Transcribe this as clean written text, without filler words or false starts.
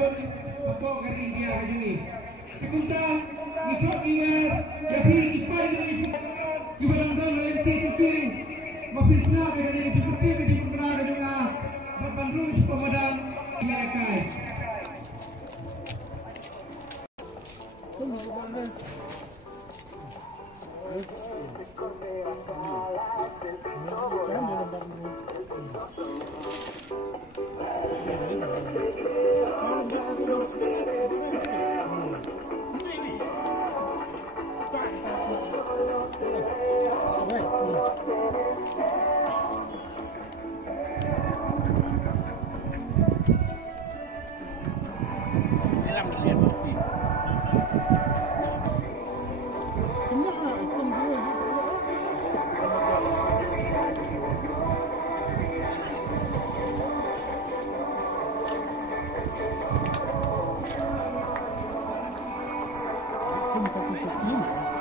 London pokok kali dia ini. Sekunta ikut ingat jadi ipai ini ibu London lenti itu mafisna dari seperti di pengenalan juga berbantu pemadam dia kai. Como está com